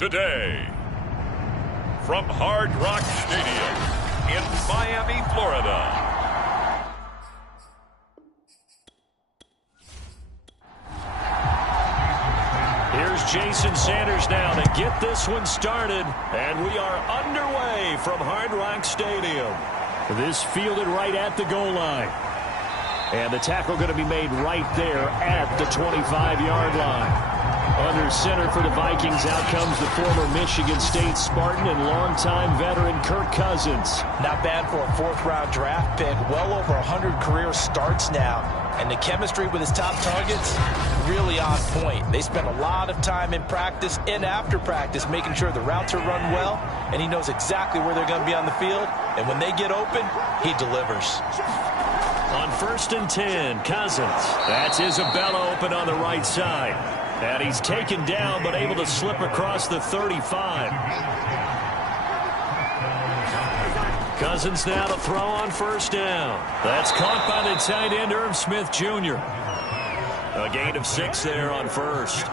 today. From Hard Rock Stadium in Miami, Florida. Here's Jason Sanders now to get this one started. And we are underway from Hard Rock Stadium. This fielded right at the goal line. And the tackle going to be made right there at the 25-yard line. Under center for the Vikings, out comes the former Michigan State Spartan and longtime veteran Kirk Cousins. Not bad for a fourth-round draft pick. Well over 100 career starts now. And the chemistry with his top targets, really on point. They spend a lot of time in practice and after practice making sure the routes are run well, and he knows exactly where they're going to be on the field. And when they get open, he delivers. On 1st and 10, Cousins. That's Isabella open on the right side. And he's taken down but able to slip across the 35. Cousins now to throw on 1st down. That's caught by the tight end, Irv Smith Jr. A gain of 6 there on 1st.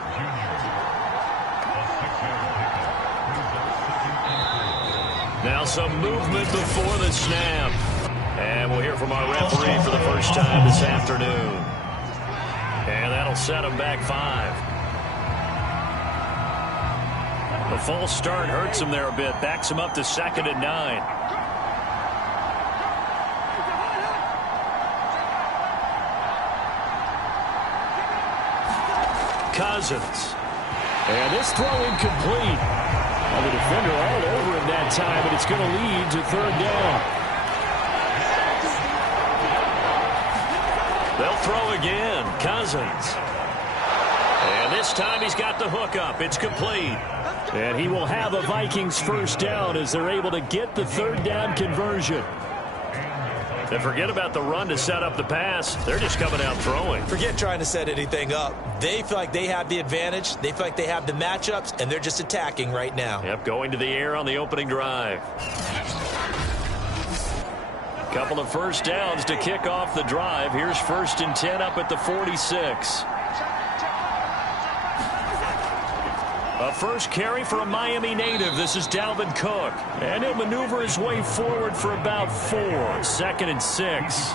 Now some movement before the snap. And we'll hear from our referee for the first time this afternoon. And that'll set him back 5. The false start hurts him there a bit. Backs him up to 2nd and 9. Cousins. And this throw incomplete. Well, the defender all over him that time, but it's going to lead to 3rd down. They'll throw again. Cousins. And this time he's got the hook up. It's complete. And he will have a Vikings 1st down as they're able to get the 3rd down conversion. And forget about the run to set up the pass. They're just coming out throwing. Forget trying to set anything up. They feel like they have the advantage. They feel like they have the matchups, and they're just attacking right now. Yep, going to the air on the opening drive. Couple of 1st downs to kick off the drive. Here's 1st and 10 up at the 46. A first carry for a Miami native. This is Dalvin Cook. And he'll maneuver his way forward for about 4. 2nd and 6.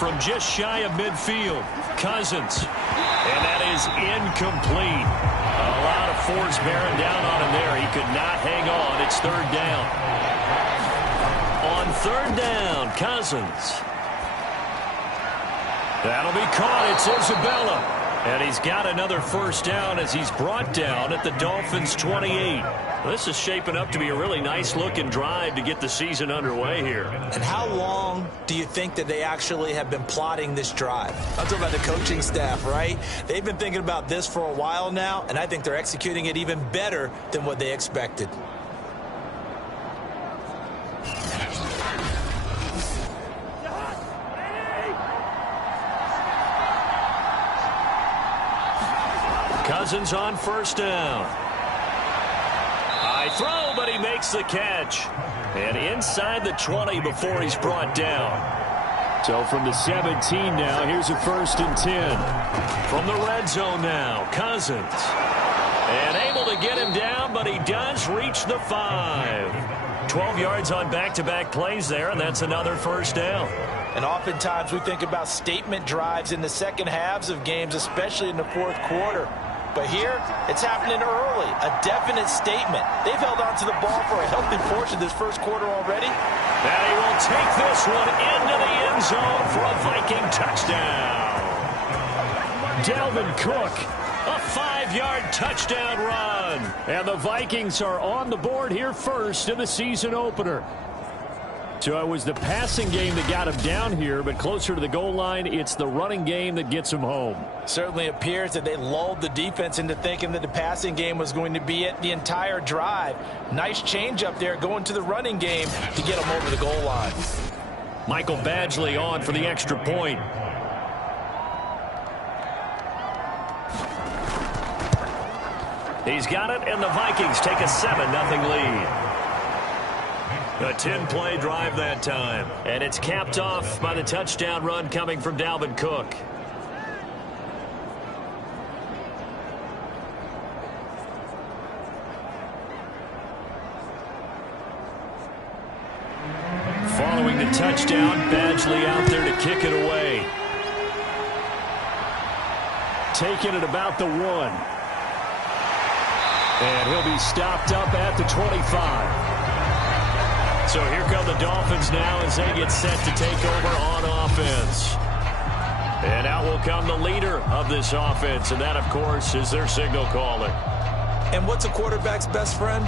From just shy of midfield, Cousins. And that is incomplete. A lot of force bearing down on him there. He could not hang on. It's 3rd down. On 3rd down, Cousins. That'll be caught. It's Isabella. And he's got another 1st down as he's brought down at the Dolphins' 28. This is shaping up to be a really nice-looking drive to get the season underway here. And how long do you think that they actually have been plotting this drive? I'm talking about the coaching staff, right? They've been thinking about this for a while now, and I think they're executing it even better than what they expected. Cousins on 1st down. High throw, but he makes the catch. And inside the 20 before he's brought down. So from the 17 now, here's a 1st and 10. From the red zone now, Cousins. And able to get him down, but he does reach the 5. 12 yards on back-to-back plays there, and that's another 1st down. And oftentimes we think about statement drives in the second halves of games, especially in the 4th quarter. But here, it's happening early, a definite statement. They've held on to the ball for a healthy portion of this 1st quarter already. And he will take this one into the end zone for a Viking touchdown. Dalvin Cook, a 5-yard touchdown run. And the Vikings are on the board here first in the season opener. So it was the passing game that got him down here, but closer to the goal line, it's the running game that gets him home. Certainly appears that they lulled the defense into thinking that the passing game was going to be it the entire drive. Nice change up there going to the running game to get him over the goal line. Michael Badgley on for the extra point. He's got it, and the Vikings take a 7-0 lead. A 10-play drive that time. And it's capped off by the touchdown run coming from Dalvin Cook. And touchdown, Badgley out there to kick it away. Taking it about the 1. And he'll be stopped up at the 25. So here come the Dolphins now as they get set to take over on offense. And out will come the leader of this offense, and that, of course, is their signal caller. And what's a quarterback's best friend?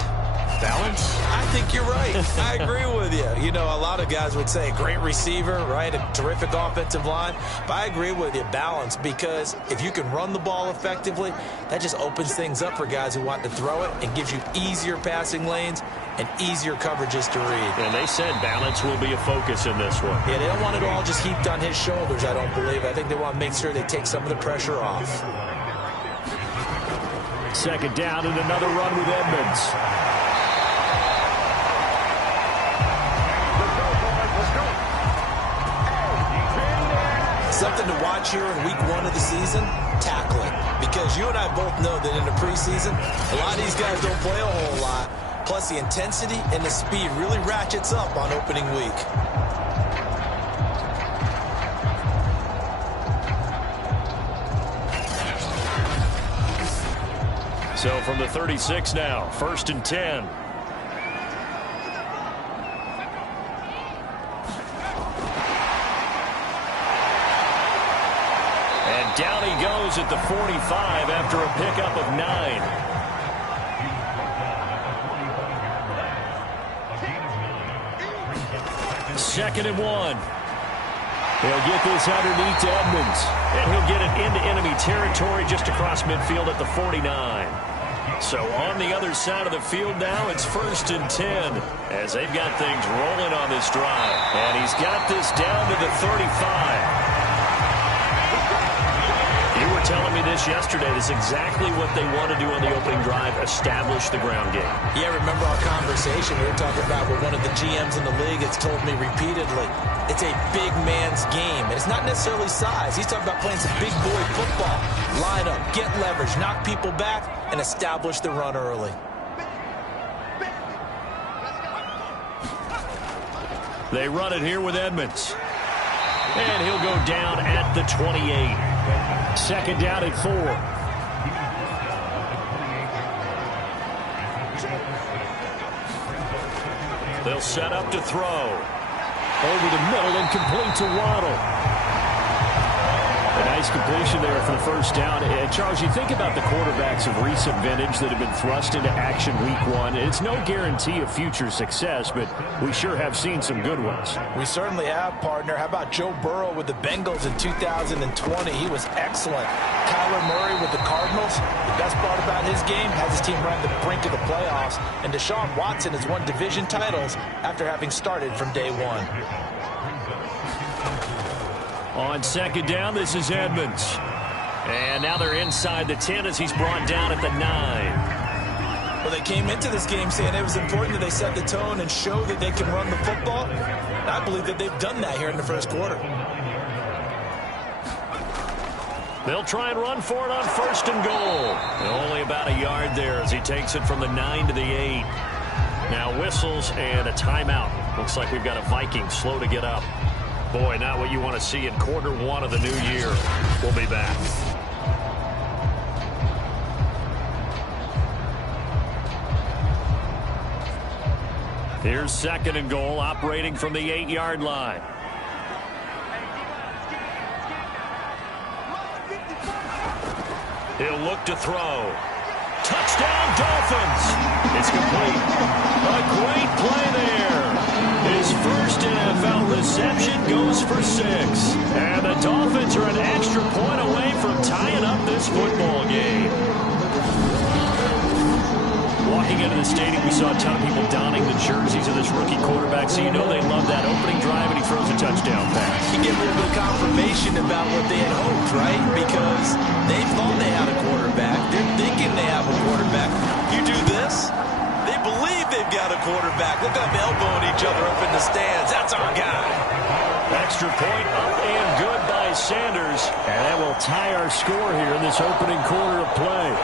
Balance? I think you're right. I agree with you. You know, a lot of guys would say great receiver, right? A terrific offensive line. But I agree with you, balance, because if you can run the ball effectively, that just opens things up for guys who want to throw it and gives you easier passing lanes and easier coverages to read. And they said balance will be a focus in this one. Yeah, they don't want it all just heaped on his shoulders, I don't believe. I think they want to make sure they take some of the pressure off. Second down and another run with Edmonds. Something to watch here in week 1 of the season, tackling. Because you and I both know that in the preseason, a lot of these guys don't play a whole lot. Plus, the intensity and the speed really ratchets up on opening week. So from the 36 now, 1st and 10. And down he goes at the 45 after a pickup of 9. Second and 1. He'll get this underneath to Edmonds. And he'll get it into enemy territory just across midfield at the 49. So on the other side of the field now, it's 1st and 10 as they've got things rolling on this drive. And he's got this down to the 35. You were telling me this yesterday. This is exactly what they want to do on the opening drive, establish the ground game. Yeah, remember our conversation we were talking about with one of the GMs in the league that's told me repeatedly, it's a big man's game. And it's not necessarily size. He's talking about playing some big boy football. Line up, get leverage, knock people back, and establish the run early. They run it here with Edmonds. And he'll go down at the 28. Second down and 4. They'll set up to throw. Over the middle and complete to Waddle. A nice completion there for the first down. And Charles, you think about the quarterbacks of recent vintage that have been thrust into action week 1. It's no guarantee of future success, but we sure have seen some good ones. We certainly have, partner. How about Joe Burrow with the Bengals in 2020? He was excellent. Kyler Murray with the Cardinals. The best part about his game, has his team right on the brink of the playoffs. And Deshaun Watson has won division titles after having started from day 1. On second down, this is Edmonds. And now they're inside the 10 as he's brought down at the 9. Well, they came into this game saying it was important that they set the tone and show that they can run the football. And I believe that they've done that here in the first quarter. They'll try and run for it on 1st and goal. And only about a yard there as he takes it from the 9 to the 8. Now whistles and a timeout. Looks like we've got a Viking slow to get up. Boy, not what you want to see in quarter 1 of the new year. We'll be back. Here's 2nd and goal, operating from the 8-yard line. He'll look to throw. Touchdown, Dolphins! It's complete. A great play there. His first NFL reception goes for 6. And the Dolphins are an extra point away from tying up this football game. Walking into the stadium, we saw a ton of people donning the jerseys of this rookie quarterback, so you know they love that opening drive, and he throws a touchdown pass. You get a little bit of confirmation about what they had hoped, right? Because they thought they had a quarterback. They're thinking they have a quarterback. You do this, they believe they've got a quarterback. Look, I'm elbowing each other up in the stands. That's our guy. Extra point up and good by Sanders. And that will tie our score here in this opening quarter of play.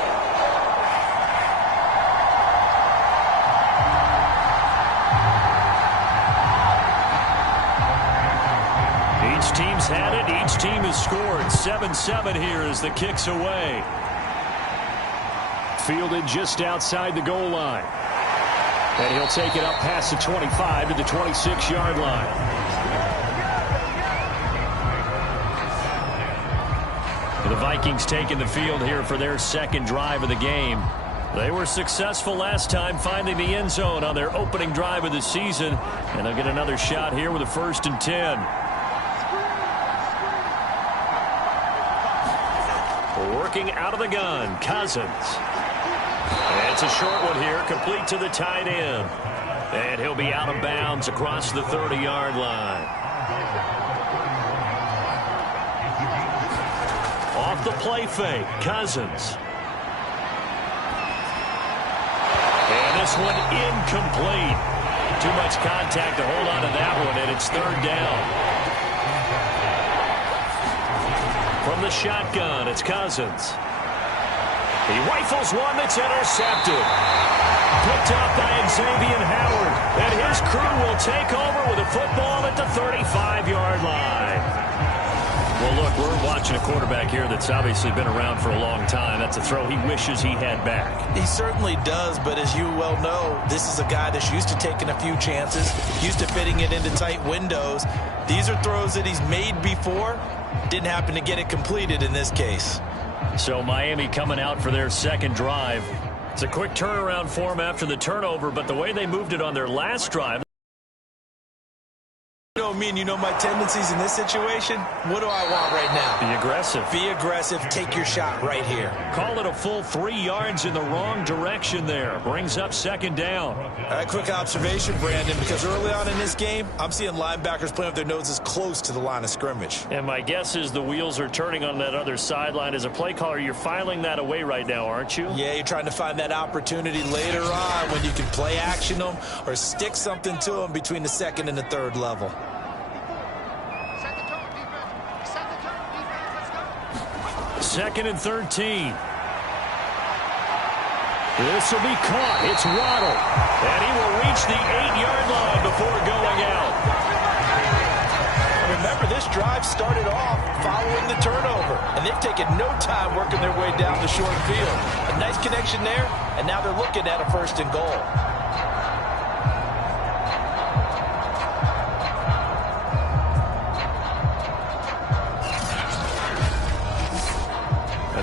Each team has scored 7-7 here as the kick's away. Fielded just outside the goal line. And he'll take it up past the 25 to the 26-yard line. The Vikings taking the field here for their second drive of the game. They were successful last time finding the end zone on their opening drive of the season. And they'll get another shot here with a 1st and 10. Working out of the gun, Cousins. And it's a short one here, complete to the tight end. And he'll be out of bounds across the 30-yard line. Off the play fake, Cousins. And this one incomplete. Too much contact to hold on to that one, and it's 3rd down. From the shotgun, it's Cousins. He rifles one that's intercepted. Picked up by Xavier Howard. And his crew will take over with a football at the 35-yard line. Well, look, we're watching a quarterback here that's obviously been around for a long time. That's a throw he wishes he had back. He certainly does, but as you well know, this is a guy that's used to taking a few chances, used to fitting it into tight windows. These are throws that he's made before. Didn't happen to get it completed in this case. So Miami coming out for their second drive. It's a quick turnaround for them after the turnover, but the way they moved it on their last drive. You know me and you know my tendencies in this situation. What do I want right now? Be aggressive. Be aggressive. Take your shot right here. Call it a full 3 yards in the wrong direction there. Brings up 2nd down. All right, quick observation, Brandon, because early on in this game, I'm seeing linebackers playing with their noses close to the line of scrimmage. And my guess is the wheels are turning on that other sideline. As a play caller, you're filing that away right now, aren't you? Yeah, you're trying to find that opportunity later on when you can play action them or stick something to them between the 2nd and the 3rd level. 2nd and 13. This will be caught. It's Waddle. And he will reach the 8-yard line before going out. Remember, this drive started off following the turnover. And they've taken no time working their way down the short field. A nice connection there, and now they're looking at a 1st and goal.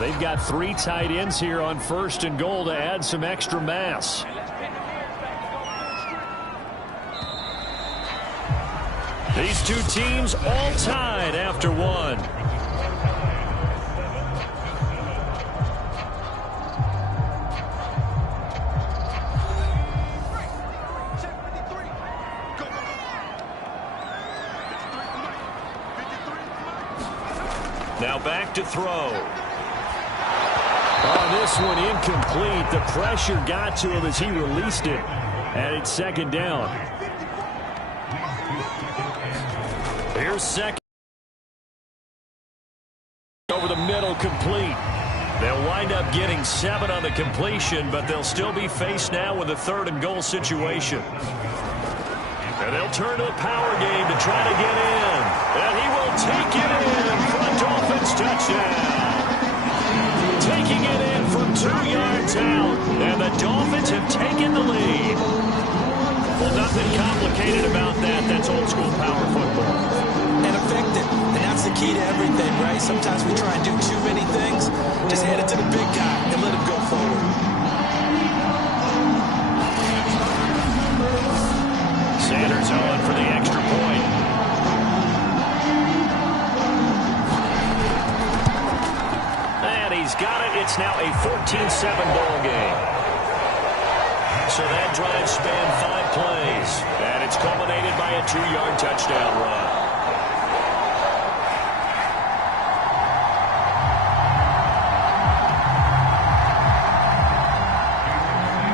They've got 3 tight ends here on 1st and goal to add some extra mass. These two teams all tied after one. Now back to throw. Oh, this one incomplete. The pressure got to him as he released it. And it's 2nd down. Here's 2nd. Over the middle, complete. They'll wind up getting 7 on the completion, but they'll still be faced now with a 3rd and goal situation. And they'll turn to the power game to try to get in. And he will take it in for a Dolphins touchdown. Taking it in from 2 yards out. And the Dolphins have taken the lead. Well, nothing complicated about that. That's old school power football. And effective. And that's the key to everything, right? Sometimes we try and do too many things. Just hand it to the big guy and let him go forward. Sanders on for the extra point. And he's got it. It's now a 14-7 ball game. So that drive spanned 5 plays. And it's culminated by a 2-yard touchdown run.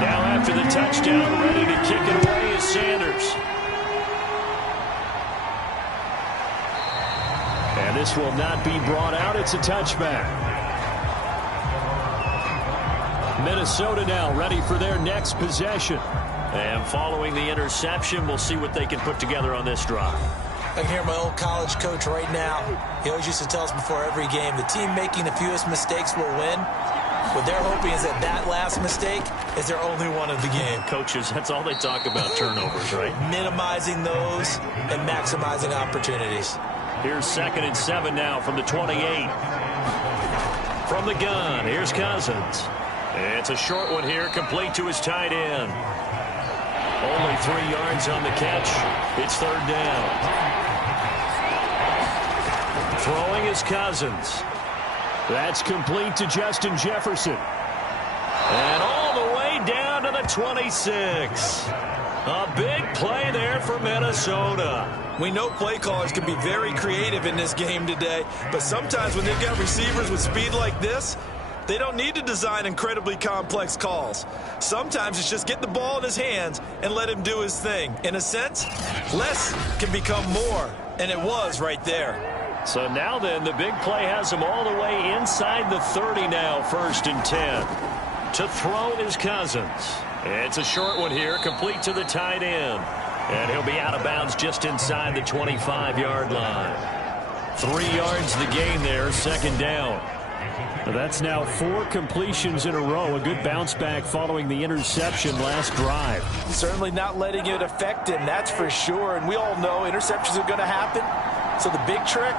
Now after the touchdown, ready to kick it away is Sanders. And this will not be brought out. It's a touchback. Minnesota now ready for their next possession. And following the interception, we'll see what they can put together on this drive. I can hear my old college coach right now. He always used to tell us before every game, the team making the fewest mistakes will win. What they're hoping is that last mistake is their only one of the game. Coaches, that's all they talk about, turnovers, right? Minimizing those and maximizing opportunities. Here's 2nd and 7 now from the 28. From the gun, here's Cousins. It's a short one here, complete to his tight end. Only 3 yards on the catch. It's 3rd down. Throwing is Cousins. That's complete to Justin Jefferson. And all the way down to the 26. A big play there for Minnesota. We know play callers can be very creative in this game today, but sometimes when they've got receivers with speed like this, they don't need to design incredibly complex calls. Sometimes it's just get the ball in his hands and let him do his thing. In a sense, less can become more, and it was right there. So now then, the big play has him all the way inside the 30 now, 1st and 10. To throw is Cousins. It's a short one here, complete to the tight end. And he'll be out of bounds just inside the 25-yard line. 3 yards the gain there, 2nd down. That's now 4 completions in a row. A good bounce back following the interception last drive. Certainly not letting it affect him, that's for sure. And we all know interceptions are going to happen. So the big trick,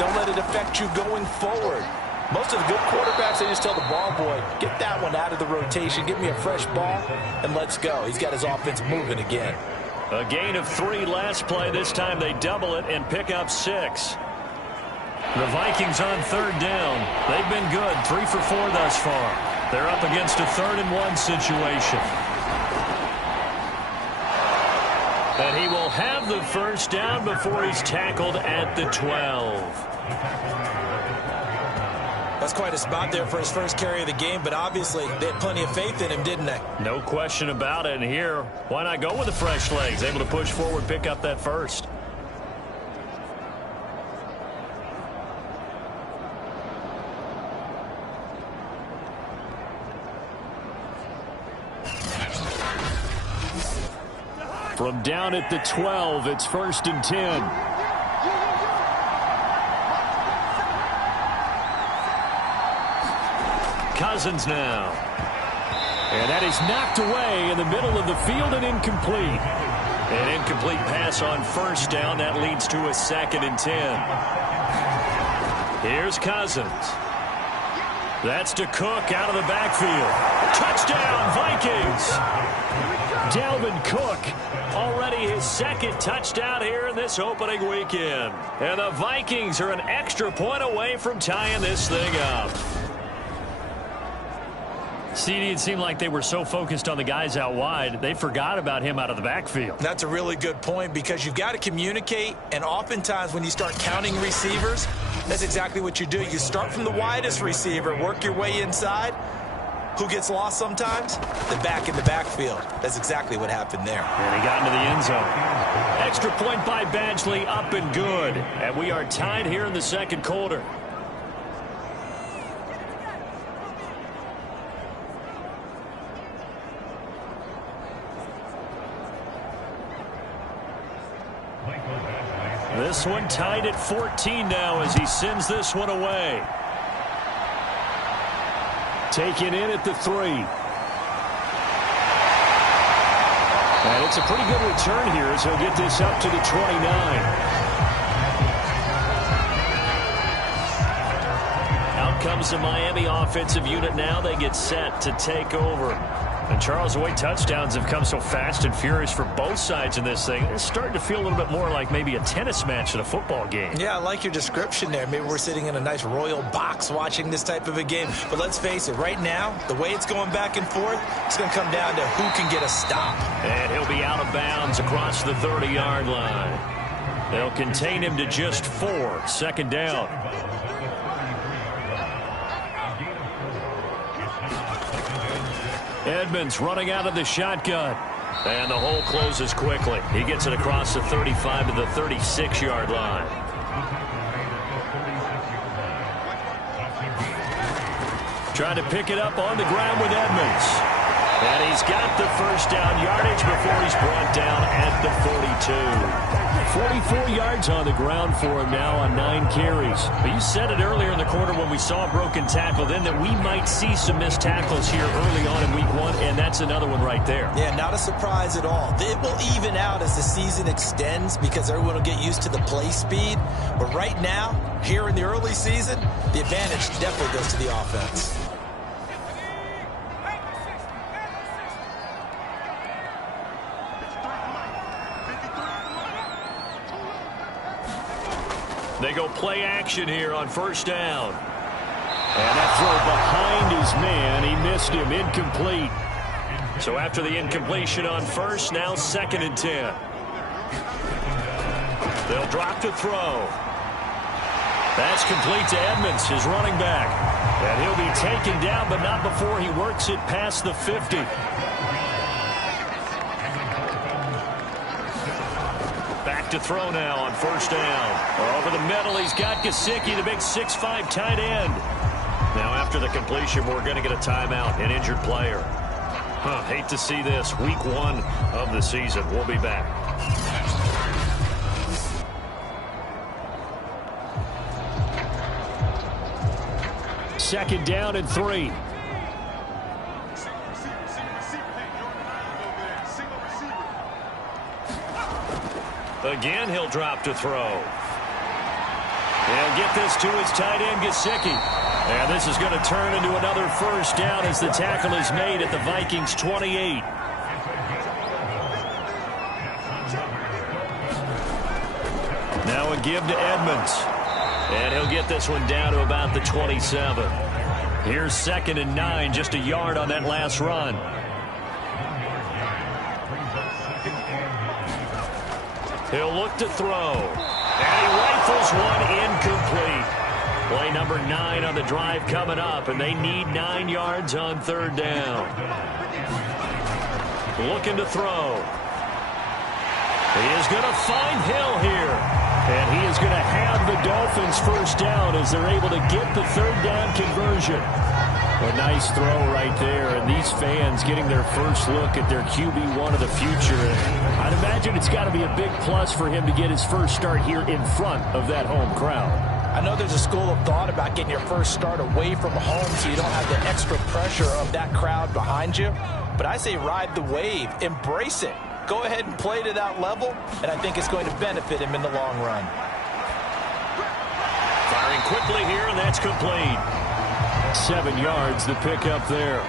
don't let it affect you going forward. Most of the good quarterbacks, they just tell the ball boy, get that one out of the rotation, give me a fresh ball, and let's go. He's got his offense moving again. A gain of 3 last play. This time they double it and pick up 6. The Vikings on 3rd down. They've been good, 3 for 4 thus far. They're up against a 3rd and 1 situation. And he will have the first down before he's tackled at the 12. That's quite a spot there for his first carry of the game, but obviously they had plenty of faith in him, didn't they? No question about it. And here, why not go with the fresh legs? Able to push forward, pick up that first. From down at the 12, it's 1st and 10. Cousins now. And that is knocked away in the middle of the field and incomplete. An incomplete pass on 1st down. That leads to a 2nd and 10. Here's Cousins. That's to Cook out of the backfield. Touchdown, Vikings! Dalvin Cook, already his 2nd touchdown here in this opening weekend. And the Vikings are an extra point away from tying this thing up. CD, it seemed like they were so focused on the guys out wide, they forgot about him out of the backfield. That's a really good point because you've got to communicate, and oftentimes when you start counting receivers, that's exactly what you do. You start from the widest receiver, work your way inside. Who gets lost sometimes? The back in the backfield. That's exactly what happened there. And he got into the end zone. Extra point by Badgley, up and good. And we are tied here in the 2nd quarter. This one tied at 14 now as he sends this one away. Taken in at the 3. And it's a pretty good return here as he'll get this up to the 29. Out comes the Miami offensive unit now. They get set to take over. And Charles, the way touchdowns have come so fast and furious for both sides in this thing, it's starting to feel a little bit more like maybe a tennis match at a football game. Yeah, I like your description there. Maybe we're sitting in a nice royal box watching this type of a game. But let's face it, right now, the way it's going back and forth, it's going to come down to who can get a stop. And he'll be out of bounds across the 30-yard line. They'll contain him to just 4. 2nd down. Edmonds running out of the shotgun. And the hole closes quickly. He gets it across the 35 to the 36-yard line. Trying to pick it up on the ground with Edmonds. And he's got the first down yardage before he's brought down at the 42. 44 yards on the ground for him now on 9 carries. But you said it earlier in the quarter when we saw a broken tackle then that we might see some missed tackles here early on in week 1, and that's another one right there. Yeah, not a surprise at all. It will even out as the season extends because everyone will get used to the play speed. But right now, here in the early season, the advantage definitely goes to the offense. They go play action here on first down. And that throw behind his man. He missed him. Incomplete. So after the incompletion on first, now 2nd and 10. They'll drop to throw. That's complete to Edmonds, his running back. And he'll be taken down, but not before he works it past the 50. Back to throw now on first down. Over the middle, he's got Gesicki, the big 6'5" tight end. Now after the completion, we're going to get a timeout, an injured player. Hate to see this. Week 1 of the season. We'll be back. Second down and 3. Again, he'll drop to throw. He'll get this to his tight end, Gesicki. And this is going to turn into another first down as the tackle is made at the Vikings' 28. Now a give to Edmonds. And he'll get this one down to about the 27. Here's 2nd and 9, just a yard on that last run. He'll look to throw. And he rifles one incomplete. Play number 9 on the drive coming up, and they need 9 yards on 3rd down. Looking to throw. He is going to find Hill here. And he is going to have the Dolphins first down as they're able to get the 3rd down conversion. A nice throw right there, and these fans getting their first look at their QB1 of the future. And I'd imagine it's got to be a big plus for him to get his first start here in front of that home crowd. I know there's a school of thought about getting your first start away from home so you don't have the extra pressure of that crowd behind you. But I say ride the wave. Embrace it. Go ahead and play to that level, and I think it's going to benefit him in the long run. Firing quickly here, and that's complete. 7 yards the pick up there.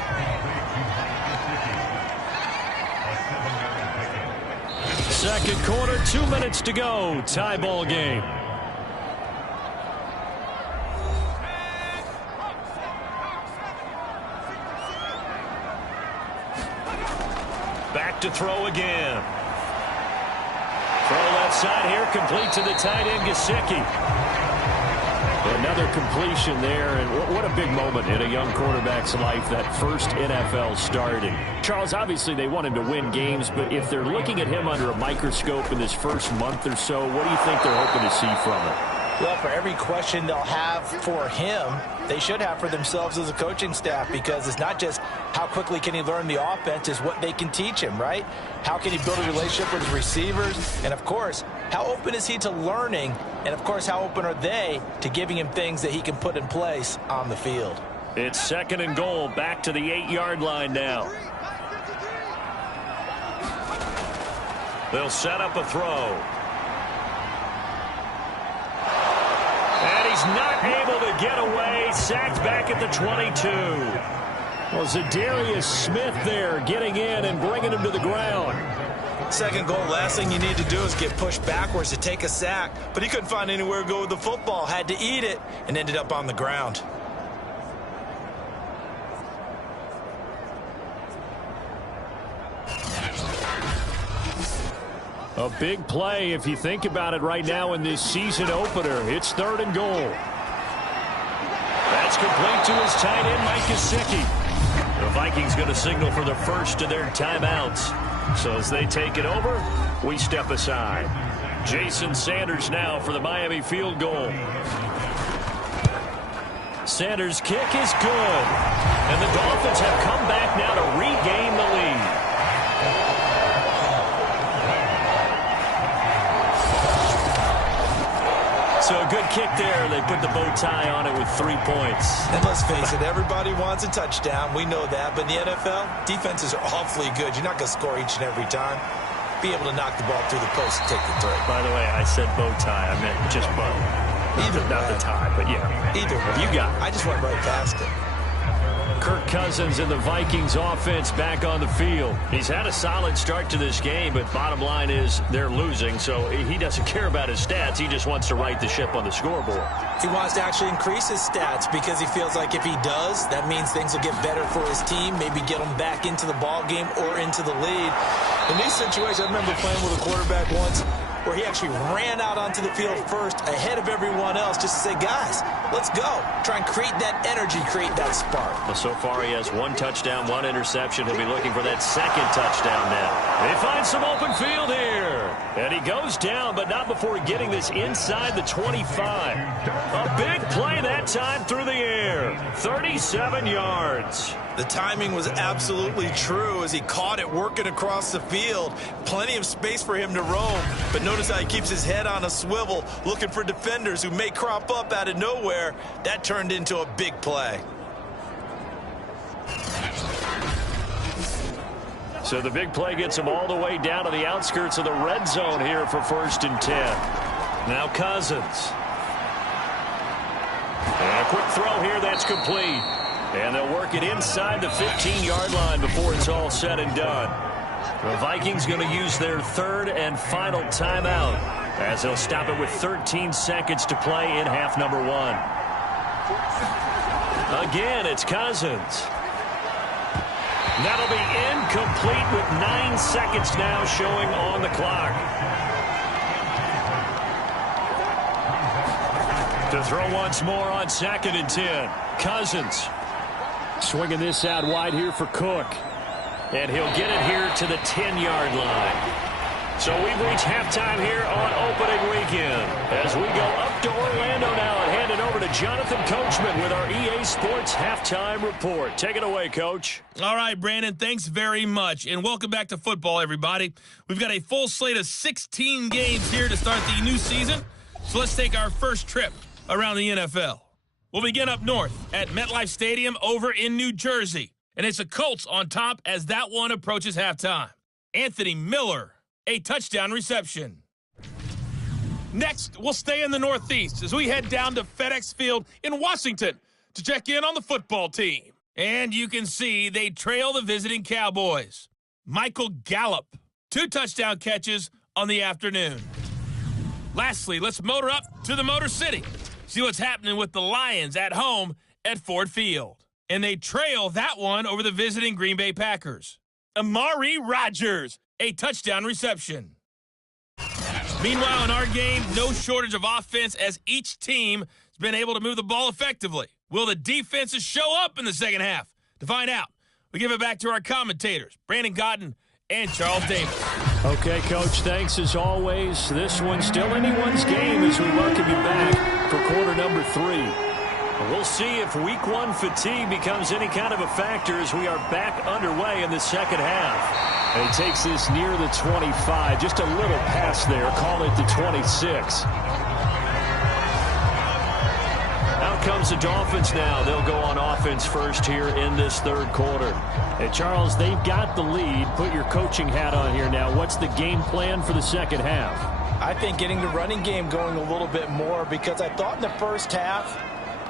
Second quarter, 2 minutes to go. Tie ball game. Back to throw again. Throw left side here, complete to the tight end, Gesicki. Another completion there, and what a big moment in a young quarterback's life, that first NFL start. And Charles, obviously they want him to win games, but if they're looking at him under a microscope in this first month or so, what do you think they're hoping to see from it? Well, for every question they'll have for him, they should have for themselves as a coaching staff, because it's not just how quickly can he learn the offense, it's what they can teach him, right? How can he build a relationship with his receivers? And, of course, how open is he to learning? And, of course, how open are they to giving him things that he can put in place on the field? It's 2nd and goal, back to the 8-yard line now. They'll set up a throw. And he's not able to get away. Sacked back at the 22. Well, Zadarius Smith there getting in and bringing him to the ground. Second goal, last thing you need to do is get pushed backwards to take a sack. But he couldn't find anywhere to go with the football. Had to eat it and ended up on the ground. A big play if you think about it right now in this season opener. It's 3rd and goal. That's complete to his tight end, Mike Gesicki. The Vikings going to signal for the first of their timeouts. So as they take it over, we step aside. Jason Sanders now for the Miami field goal. Sanders' kick is good. And the Dolphins have come back now to regain the lead. So a good kick there. They put the bow tie on it with 3 points. And let's face it, everybody wants a touchdown. We know that. But in the NFL, defenses are awfully good. You're not going to score each and every time. Be able to knock the ball through the post and take the throw. By the way, I said bow tie. I meant just bow. Not the tie, but yeah. Either way. You got it. I just went right past it. Kirk Cousins and the Vikings offense back on the field. He's had a solid start to this game, but bottom line is they're losing, so he doesn't care about his stats. He just wants to right the ship on the scoreboard. He wants to actually increase his stats because he feels like if he does, that means things will get better for his team, maybe get them back into the ball game or into the lead. In these situations, I remember playing with a quarterback once where he actually ran out onto the field first ahead of everyone else just to say, guys, let's go. Try and create that energy, create that spark. Well, so far he has 1 touchdown, 1 interception. He'll be looking for that second touchdown now. He finds some open field here. And he goes down, but not before getting this inside the 25. A big play that time through the air. 37 yards. The timing was absolutely true as he caught it working across the field. Plenty of space for him to roam. But notice how he keeps his head on a swivel, looking for defenders who may crop up out of nowhere. That turned into a big play. So the big play gets him all the way down to the outskirts of the red zone here for 1st and 10. Now Cousins. And a quick throw here that's complete. And they'll work it inside the 15-yard line before it's all said and done. The Vikings going to use their 3rd and final timeout as they'll stop it with 13 seconds to play in half number 1. Again, it's Cousins. That'll be incomplete with 9 seconds now showing on the clock. To throw once more on 2nd and 10. Cousins. Swinging this out wide here for Cook. And he'll get it here to the 10-yard line. So we've reached halftime here on opening weekend. As we go up to Orlando now and hand it over to Jonathan Coachman with our EA Sports Halftime Report. Take it away, Coach. All right, Brandon, thanks very much. And welcome back to football, everybody. We've got a full slate of 16 games here to start the new season. So let's take our first trip around the NFL. We'll begin up north at MetLife Stadium over in New Jersey. And it's the Colts on top as that one approaches halftime. Anthony Miller, a touchdown reception. Next, we'll stay in the Northeast as we head down to FedEx Field in Washington to check in on the football team. And you can see they trail the visiting Cowboys. Michael Gallup, 2 touchdown catches on the afternoon. Lastly, let's motor up to the Motor City. See what's happening with the Lions at home at Ford Field. And they trail that one over the visiting Green Bay Packers. Amari Rodgers, a touchdown reception. Meanwhile, in our game, no shortage of offense as each team has been able to move the ball effectively. Will the defenses show up in the second half? To find out, we give it back to our commentators, Brandon Godden and Charles Davis. Okay, Coach, thanks as always. This one's still anyone's game as we welcome you back for quarter number 3. We'll see if week 1 fatigue becomes any kind of a factor as we are back underway in the second half. And he takes this near the 25, just a little past there, call it the 26. Out comes the Dolphins now. They'll go on offense first here in this 3rd quarter. And Charles, they've got the lead. Put your coaching hat on here now. What's the game plan for the second half? I think getting the running game going a little bit more because I thought in the first half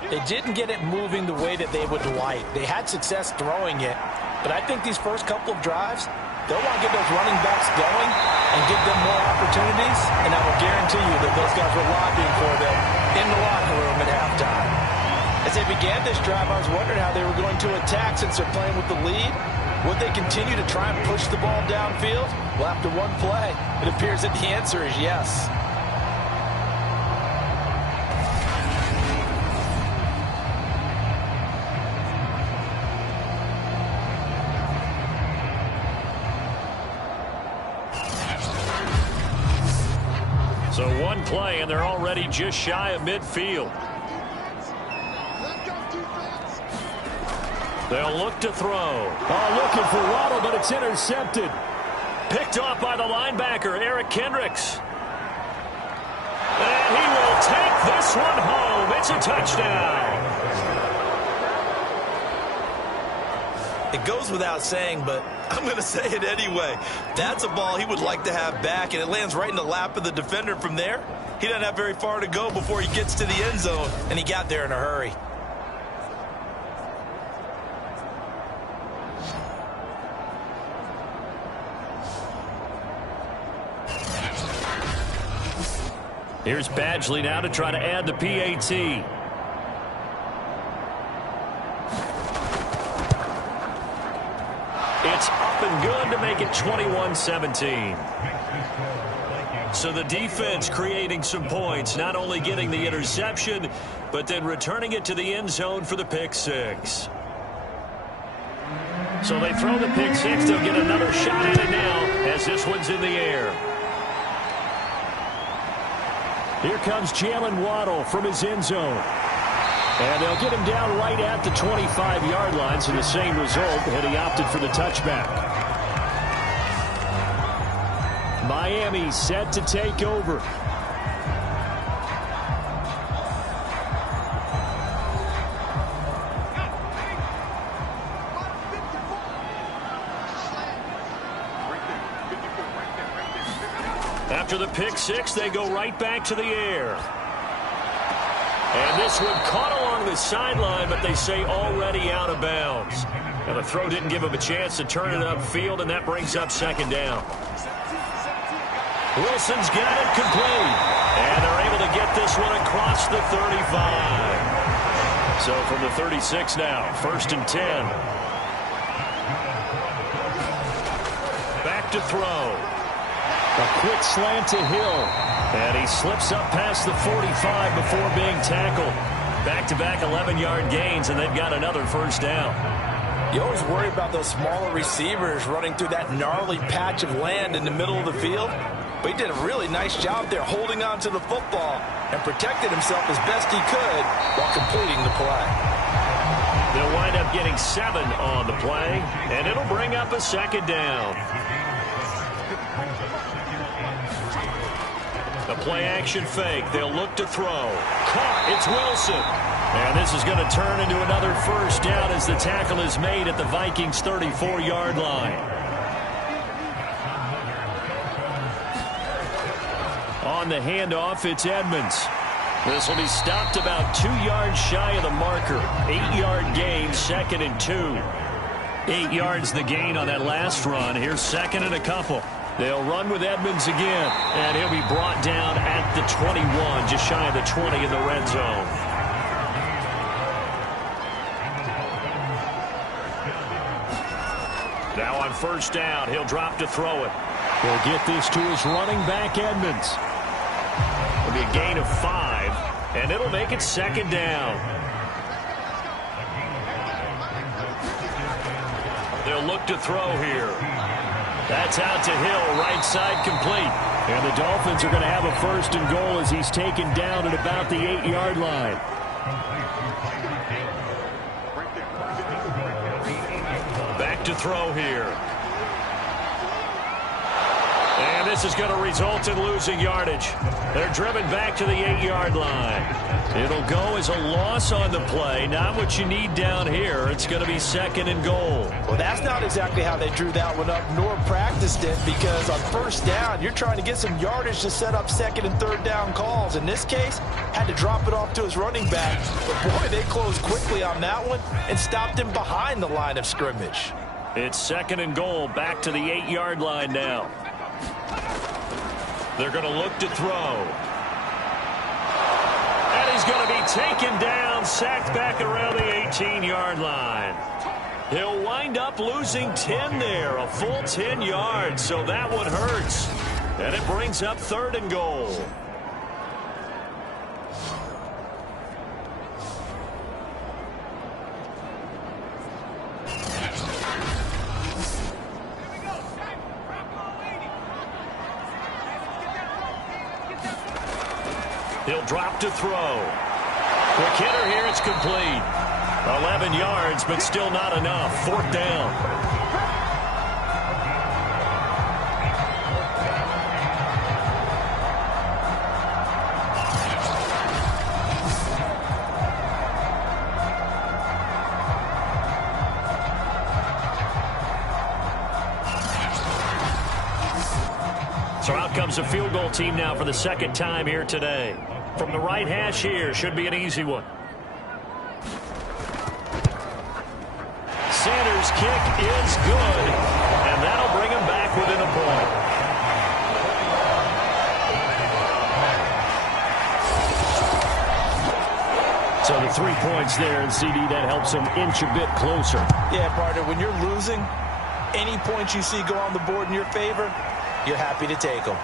they didn't get it moving the way that they would like. They had success throwing it, but I think these first couple of drives, they'll want to get those running backs going and give them more opportunities, and I will guarantee you that those guys were lobbying for them in the locker room at halftime. As they began this drive, I was wondering how they were going to attack since they're playing with the lead. Would they continue to try and push the ball downfield? Well, after one play, it appears that the answer is yes. So one play, and they're already just shy of midfield. They'll look to throw. Oh, looking for Waddle, but it's intercepted. Picked off by the linebacker, Eric Kendricks. And he will take this one home. It's a touchdown. It goes without saying, but I'm going to say it anyway. That's a ball he would like to have back, and it lands right in the lap of the defender from there. He doesn't have very far to go before he gets to the end zone, and he got there in a hurry. Here's Badgley now to try to add the PAT. It's up and good to make it 21-17. So the defense creating some points, not only getting the interception, but then returning it to the end zone for the pick six. So they throw the pick six. They'll get another shot at it now as this one's in the air. Here comes Jalen Waddle from his end zone. And they'll get him down right at the 25-yard line, so the same result, and he opted for the touchback. Miami set to take over. After the pick six, they go right back to the air. And this one caught along the sideline, but they say already out of bounds. And the throw didn't give him a chance to turn it upfield, and that brings up second down. Wilson's got it complete. And they're able to get this one across the 35. So from the 36 now, 1st and 10. Back to throw. A quick slant to Hill. And he slips up past the 45 before being tackled. Back-to-back 11-yard gains, and they've got another first down. You always worry about those smaller receivers running through that gnarly patch of land in the middle of the field. But he did a really nice job there holding on to the football and protected himself as best he could while completing the play. They'll wind up getting 7 on the play, and it'll bring up a second down. The play-action fake. They'll look to throw. Caught. It's Wilson. And this is going to turn into another first down as the tackle is made at the Vikings' 34-yard line. On the handoff, it's Edmonds. This will be stopped about 2 yards shy of the marker. 8-yard gain, 2nd and 2. 8 yards the gain on that last run. Here's 2nd and a couple. They'll run with Edmonds again, and he'll be brought down at the 21, just shy of the 20 in the red zone. Now on first down, he'll drop to throw it. He'll get this to his running back, Edmonds. It'll be a gain of 5, and it'll make it 2nd down. They'll look to throw here. That's out to Hill, right side complete. And the Dolphins are going to have a 1st and goal as he's taken down at about the 8-yard line. Back to throw here. And this is going to result in losing yardage. They're driven back to the 8-yard line. It'll go as a loss on the play. Not what you need down here. It's going to be 2nd and goal. Well, that's not exactly how they drew that one up nor practiced it, because on first down, you're trying to get some yardage to set up 2nd and 3rd down calls. In this case, had to drop it off to his running back. But, boy, they closed quickly on that one and stopped him behind the line of scrimmage. It's 2nd and goal, back to the 8-yard line now. They're going to look to throw. And he's going to be taken down, sacked back around the 18-yard line. He'll wind up losing 10 there, a full 10 yards, so that one hurts. And it brings up 3rd and goal. He'll drop to throw. Quick hitter here, it's complete. 11 yards, but still not enough. 4th down. So out comes the field goal team now for the second time here today. From the right hash here, should be an easy one. Sanders' kick is good, and that'll bring him back within a point. So the 3 points there, and CD, that helps him inch a bit closer. Yeah, partner, when you're losing, any points you see go on the board in your favor, you're happy to take them.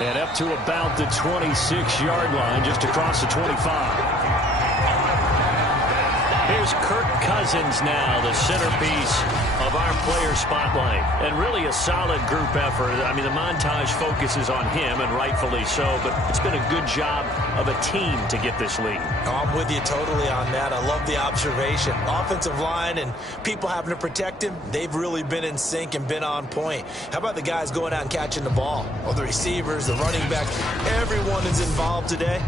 And up to about the 26-yard line, just across the 25. Here's Kirk Cousins now, the centerpiece of our player spotlight. And really a solid group effort. I mean, the montage focuses on him, and rightfully so, but it's been a good job of a team to get this lead. Oh, I'm with you totally on that. I love the observation. Offensive line and people having to protect him, they've really been in sync and been on point. How about the guys going out and catching the ball? Oh, the receivers, the running backs, everyone is involved today.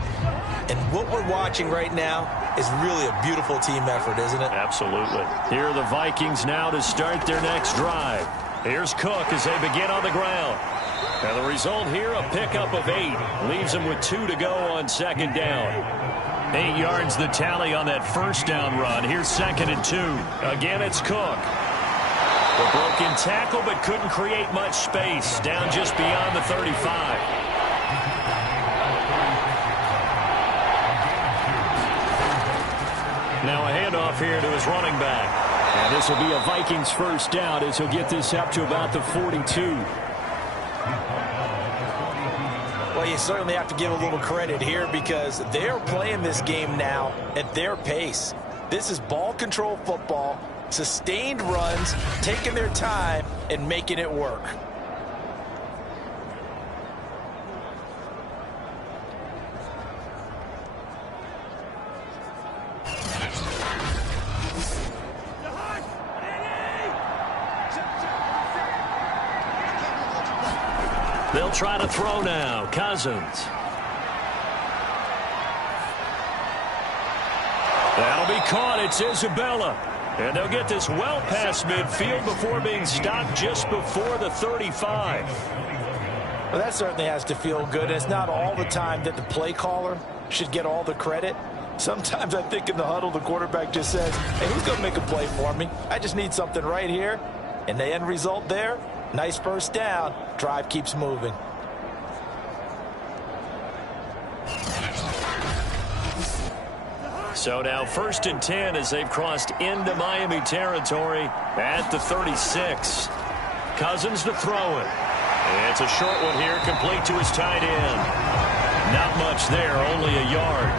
And what we're watching right now is really a beautiful team effort, isn't it? Absolutely. Here are the Vikings now to start their next drive. Here's Cook as they begin on the ground. Now the result here, a pickup of 8. Leaves them with 2 to go on second down. 8 yards the tally on that first down run. Here's 2nd and 2. Again, it's Cook. The broken tackle, but couldn't create much space. Down just beyond the 35. Now a handoff here to his running back. And this will be a Vikings first down as he'll get this up to about the 42. Well, you certainly have to give a little credit here because they're playing this game now at their pace. This is ball control football, sustained runs, taking their time and making it work. They'll try to throw now. Cousins. That'll be caught. It's Isabella. And they'll get this well past midfield before being stopped just before the 35. Well, that certainly has to feel good. It's not all the time that the play caller should get all the credit. Sometimes I think in the huddle, the quarterback just says, hey, who's going to make a play for me? I just need something right here. And the end result there, nice first down. Drive keeps moving. So now 1st and 10 as they've crossed into Miami territory at the 36. Cousins to throw it. It's a short one here, complete to his tight end. Not much there, only a yard.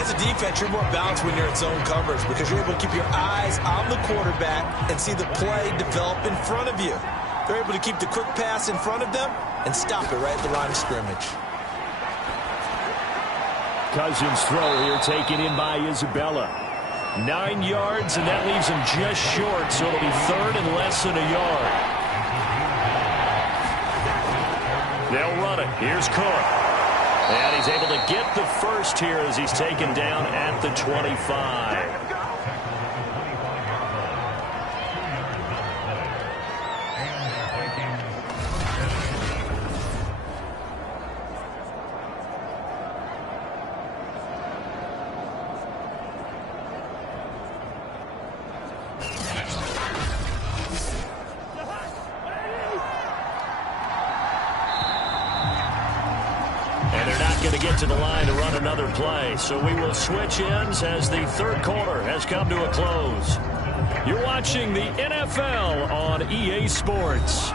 As a defense, you're more balanced when you're in zone coverage because you're able to keep your eyes on the quarterback and see the play develop in front of you. They're able to keep the quick pass in front of them and stop it right at the line of scrimmage. Cousins throw here taken in by Isabella. 9 yards, and that leaves him just short, so it'll be 3rd and less than a yard. They'll run it. Here's Cook. And he's able to get the first here as he's taken down at the 25. To the line to run another play. So we will switch ends as the 3rd quarter has come to a close. You're watching the NFL on EA Sports.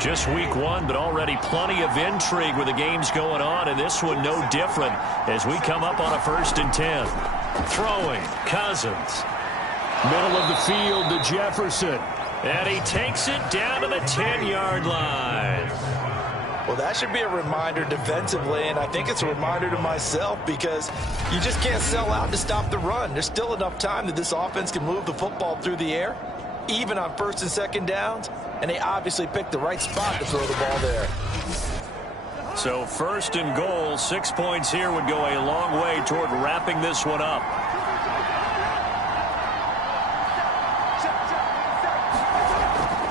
Just week 1, but already plenty of intrigue with the games going on, and this one no different as we come up on a 1st and 10. Throwing, Cousins. Middle of the field to Jefferson. And he takes it down to the 10-yard line. Well, that should be a reminder defensively, and I think it's a reminder to myself because you just can't sell out to stop the run. There's still enough time that this offense can move the football through the air, even on 1st and 2nd downs, and they obviously picked the right spot to throw the ball there. So 1st and goal, 6 points here would go a long way toward wrapping this one up.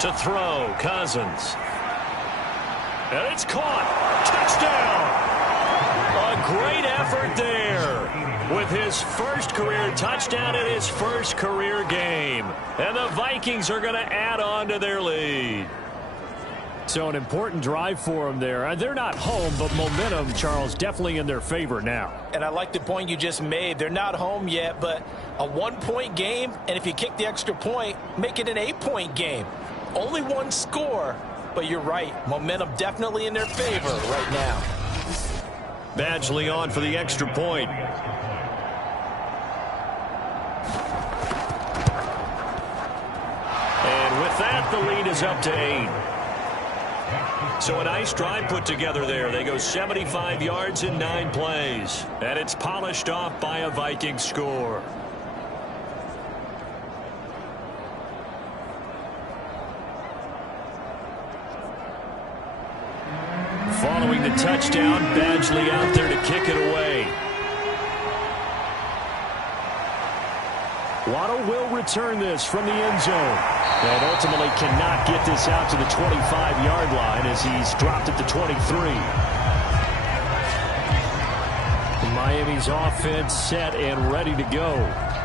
To throw, Cousins. And it's caught. Touchdown. A great effort there with his first career touchdown in his first career game. And the Vikings are going to add on to their lead. So an important drive for them there. They're not home, but momentum, Charles, definitely in their favor now. And I like the point you just made. They're not home yet, but a 1-point game, and if you kick the extra point, make it an 8-point game. Only one score, but you're right. Momentum definitely in their favor right now. Badgley on for the extra point. And with that, the lead is up to 8. So a nice drive put together there. They go 75 yards in 9 plays. And it's polished off by a Viking score. Following the touchdown, Badgley out there to kick it away. Waddle will return this from the end zone. And ultimately cannot get this out to the 25-yard line as he's dropped at the 23. Miami's offense set and ready to go.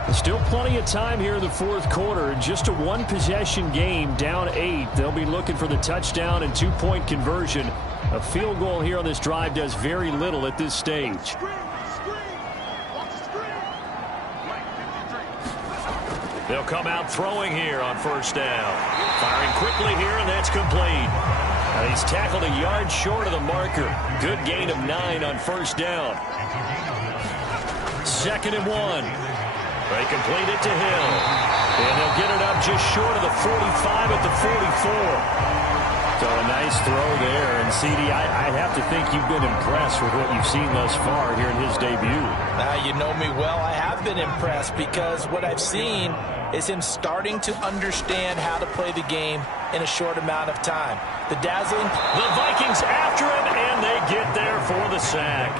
There's still plenty of time here in the fourth quarter. Just a one-possession game, down 8. They'll be looking for the touchdown and 2-point conversion. A field goal here on this drive does very little at this stage. They'll come out throwing here on first down. Firing quickly here, and that's complete. Now he's tackled a yard short of the marker. Good gain of 9 on first down. 2nd and 1. They complete it to Hill. And they'll get it up just short of the 45 at the 44. So a nice throw there. And, CD, I have to think you've been impressed with what you've seen thus far here in his debut. You know me well. I have been impressed because what I've seen is him starting to understand how to play the game in a short amount of time. The Vikings after him, and they get there for the sack.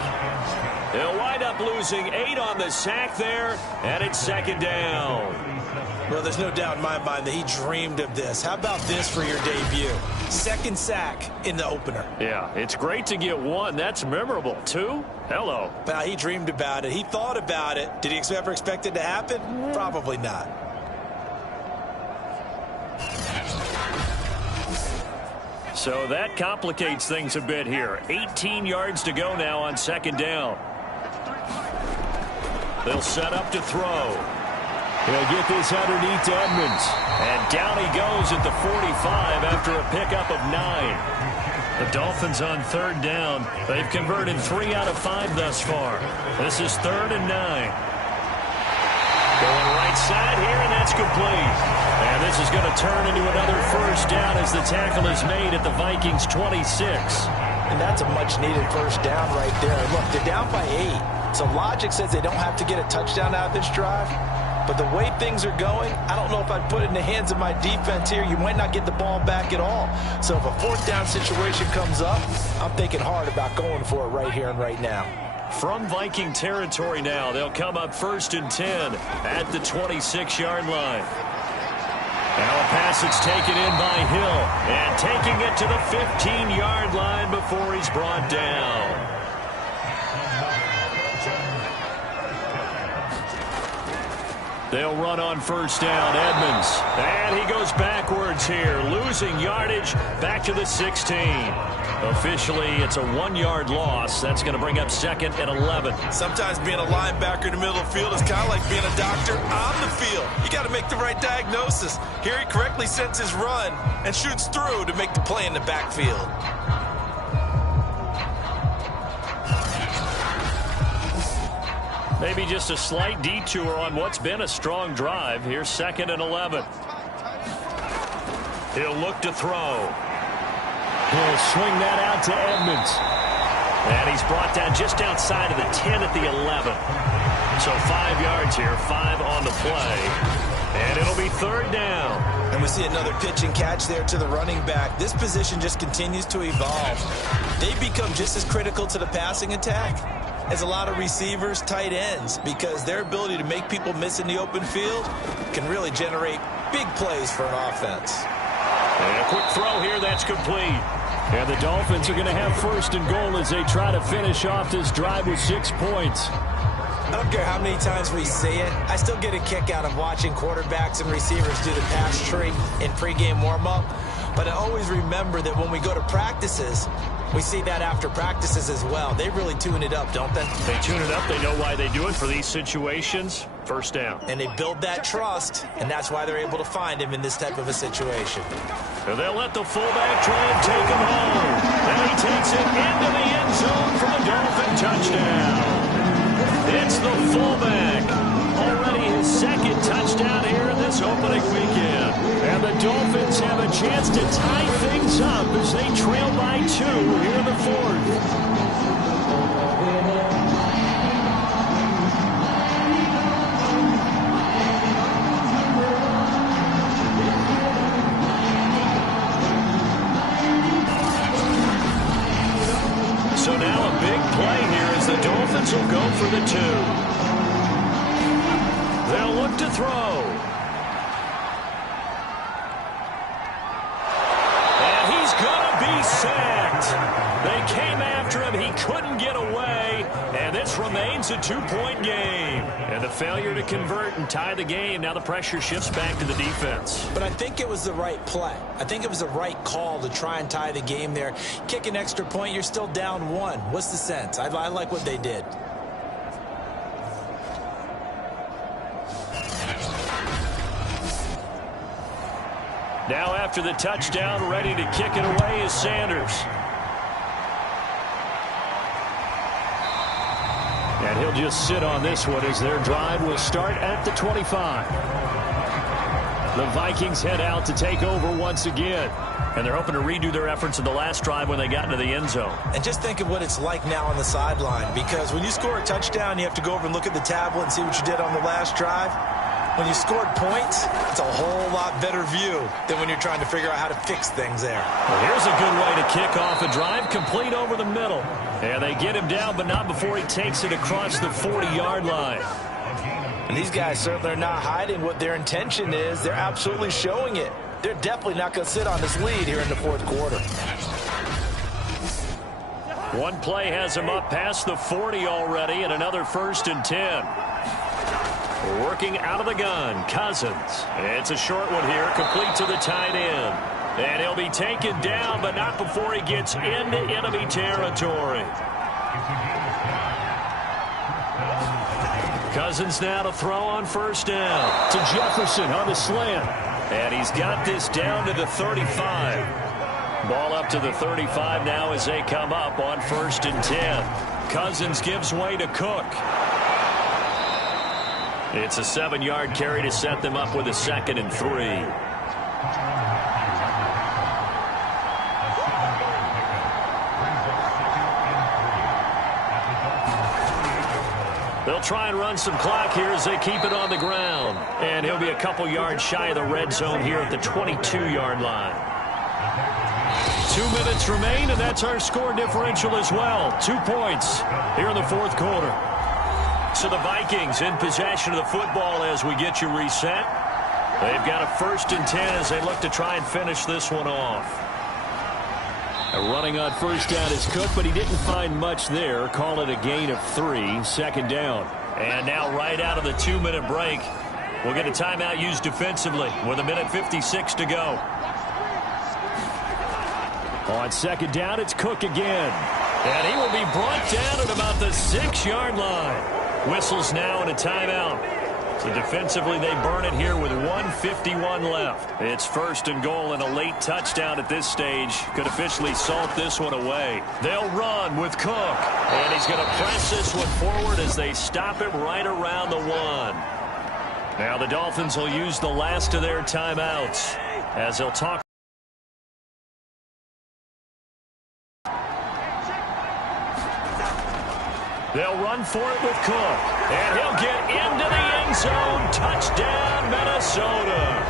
They'll wind up losing 8 on the sack there, and it's 2nd down. Well, there's no doubt in my mind that he dreamed of this. How about this for your debut? 2nd sack in the opener. Yeah, it's great to get 1. That's memorable. 2? Hello. Now, he dreamed about it. He thought about it. Did he ever expect it to happen? Probably not. So that complicates things a bit here. 18 yards to go now on 2nd down. They'll set up to throw. He'll get this underneath to Edmonds. And down he goes at the 45 after a pickup of 9. The Dolphins on 3rd down. They've converted 3 out of 5 thus far. This is 3rd and 9. Going right side here, and that's complete. And this is going to turn into another first down as the tackle is made at the Vikings 26. And that's a much-needed first down right there. Look, they're down by 8. So logic says they don't have to get a touchdown out of this drive. But the way things are going, I don't know if I'd put it in the hands of my defense here. You might not get the ball back at all. So if a 4th down situation comes up, I'm thinking hard about going for it right here and right now. From Viking territory now, they'll come up 1st and 10 at the 26-yard line. Now a pass that's taken in by Hill, and taking it to the 15-yard line before he's brought down. They'll run on first down, Edmonds. And he goes backwards here, losing yardage back to the 16. Officially, it's a 1-yard loss. That's going to bring up 2nd and 11. Sometimes being a linebacker in the middle of the field is kind of like being a doctor on the field. You got to make the right diagnosis. Here he correctly sets his run and shoots through to make the play in the backfield. Maybe just a slight detour on what's been a strong drive. Here's 2nd and 11. He'll look to throw. He'll swing that out to Edmonds. And he's brought down just outside of the 10 at the 11. So 5 yards here, 5 on the play. And it'll be 3rd down. And we see another pitch and catch there to the running back. This position just continues to evolve. They become just as critical to the passing attack as a lot of receivers, tight ends, because their ability to make people miss in the open field can really generate big plays for an offense. And a quick throw here, that's complete. And the Dolphins are going to have first and goal as they try to finish off this drive with 6 points. I don't care how many times we see it. I still get a kick out of watching quarterbacks and receivers do the pass tree in pregame warm-up. But I always remember that when we go to practices, we see that after practices as well. They really tune it up, don't they? They tune it up. They know why they do it for these situations. First down. And they build that trust, and that's why they're able to find him in this type of a situation. And they'll let the fullback try and take him home. And he takes it into the end zone for the Dolphin touchdown. It's the fullback. Already his second touchdown here in this opening weekend. And the Dolphins have a chance to tie things up as they trail by 2 here in the fourth. So now a big play here as the Dolphins will go for the 2. They'll look to throw. And he's going to be sacked. They came after him. He couldn't get away. And this remains a 2-point game. And the failure to convert and tie the game. Now the pressure shifts back to the defense. But I think it was the right play. I think it was the right call to try and tie the game there. Kick an extra point, you're still down 1. What's the sense? I like what they did. Now after the touchdown, ready to kick it away is Sanders. And he'll just sit on this one as their drive will start at the 25. The Vikings head out to take over once again. And they're hoping to redo their efforts in the last drive when they got into the end zone. And just think of what it's like now on the sideline. Because when you score a touchdown, you have to go over and look at the tablet and see what you did on the last drive. When you scored points, it's a whole lot better view than when you're trying to figure out how to fix things there. Well, here's a good way to kick off a drive, complete over the middle. And they get him down, but not before he takes it across the 40-yard line. And these guys certainly are not hiding what their intention is. They're absolutely showing it. They're definitely not going to sit on this lead here in the fourth quarter. One play has him up past the 40 already, and another 1st and 10. Working out of the gun, Cousins. It's a short one here, complete to the tight end. And he'll be taken down, but not before he gets into enemy territory. Cousins now to throw on 1st down. To Jefferson on the slant. And he's got this down to the 35. Ball up to the 35 now as they come up on 1st and 10. Cousins gives way to Cook. It's a 7-yard carry to set them up with a 2nd and 3. They'll try and run some clock here as they keep it on the ground. And he'll be a couple yards shy of the red zone here at the 22-yard line. 2 minutes remain, and that's our score differential as well. 2 points here in the fourth quarter. So the Vikings in possession of the football as we get you reset. They've got a 1st and 10 as they look to try and finish this one off. Running on 1st down is Cook, but he didn't find much there. Call it a gain of 3, 2nd down. And now right out of the 2-minute break, we'll get a timeout used defensively with 1:56 to go. On 2nd down, it's Cook again. And he will be brought down at about the 6-yard line. Whistles now and a timeout. So defensively, they burn it here with 1:51 left. It's 1st and goal and a late touchdown at this stage could officially salt this one away. They'll run with Cook. And he's going to press this one forward as they stop him right around the 1. Now the Dolphins will use the last of their timeouts as they'll talk. They'll run for it with Cook. And he'll get into the end zone. Touchdown, Minnesota.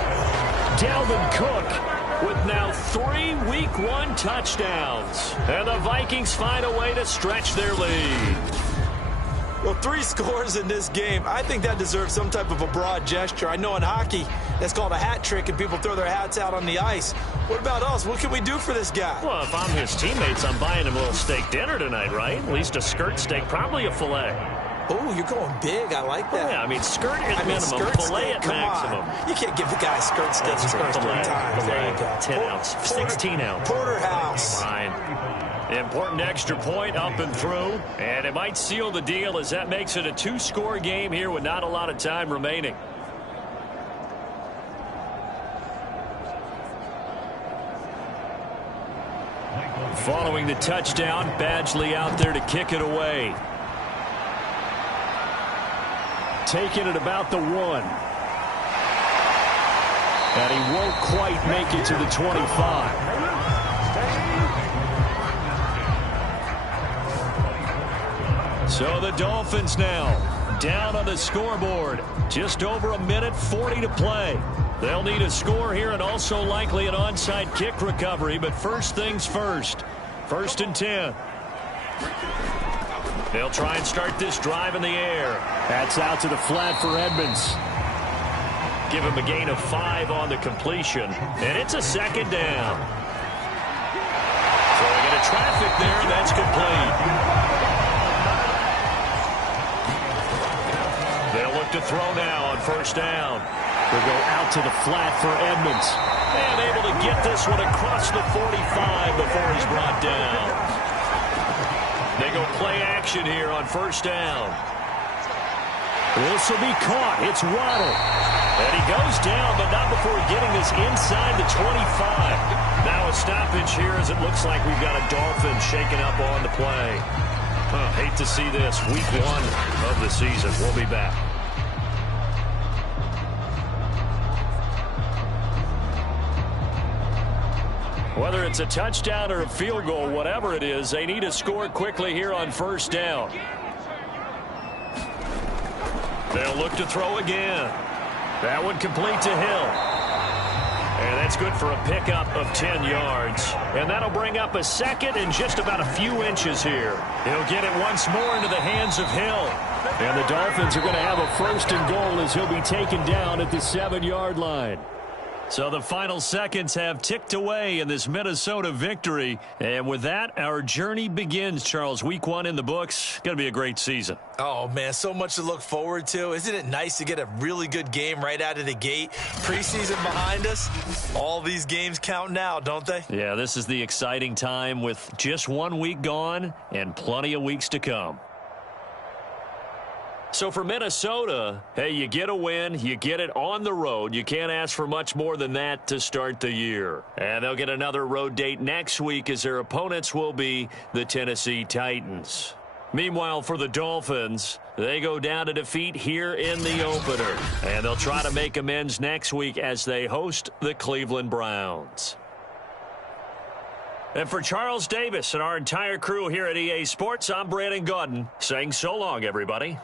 Dalvin Cook with now 3 Week 1 touchdowns. And the Vikings find a way to stretch their lead. Well, 3 scores in this game. I think that deserves some type of a broad gesture. I know in hockey, that's called a hat trick, and people throw their hats out on the ice. What about us? What can we do for this guy? Well, if I'm his teammates, I'm buying him a little steak dinner tonight, right? At least a skirt steak, probably a filet. Oh, you're going big. I like that. Yeah, I mean, skirt at minimum, filet at maximum. You can't give the guy a skirt steak first 3 times. There you go. 10 ounce, 16 ounce. Porterhouse. Fine. Important extra point up and through, and it might seal the deal as that makes it a 2-score game here with not a lot of time remaining. Following the touchdown, Badgley out there to kick it away. Taking it about the 1. And he won't quite make it to the 25. So the Dolphins now down on the scoreboard. Just over a minute, 40 to play. They'll need a score here and also likely an onside kick recovery. But first things first. 1st and 10. They'll try and start this drive in the air. That's out to the flat for Edmonds. Give him a gain of 5 on the completion. And it's a 2nd down. Throwing into traffic there. That's complete. They'll look to throw now on 1st down. They'll go out to the flat for Edmonds. And able to get this one across the 45 before he's brought down. They go play action here on 1st down. This will be caught. It's Waddle. And he goes down, but not before getting this inside the 25. Now a stoppage here as it looks like we've got a Dolphin shaking up on the play. Hate to see this. Week 1 of the season. We'll be back. Whether it's a touchdown or a field goal, whatever it is, they need to score quickly here on 1st down. They'll look to throw again. That one complete to Hill. And that's good for a pickup of 10 yards. And that'll bring up a 2nd and just about a few inches here. He'll get it once more into the hands of Hill. And the Dolphins are going to have a 1st and goal as he'll be taken down at the 7-yard line. So the final seconds have ticked away in this Minnesota victory. And with that, our journey begins, Charles. Week 1 in the books. Going to be a great season. Oh, man, so much to look forward to. Isn't it nice to get a really good game right out of the gate? Preseason behind us. All these games count now, don't they? Yeah, this is the exciting time with just 1 week gone and plenty of weeks to come. So for Minnesota, hey, you get a win, you get it on the road. You can't ask for much more than that to start the year. And they'll get another road date next week as their opponents will be the Tennessee Titans. Meanwhile, for the Dolphins, they go down to defeat here in the opener. And they'll try to make amends next week as they host the Cleveland Browns. And for Charles Davis and our entire crew here at EA Sports, I'm Brandon Gaudin saying so long, everybody.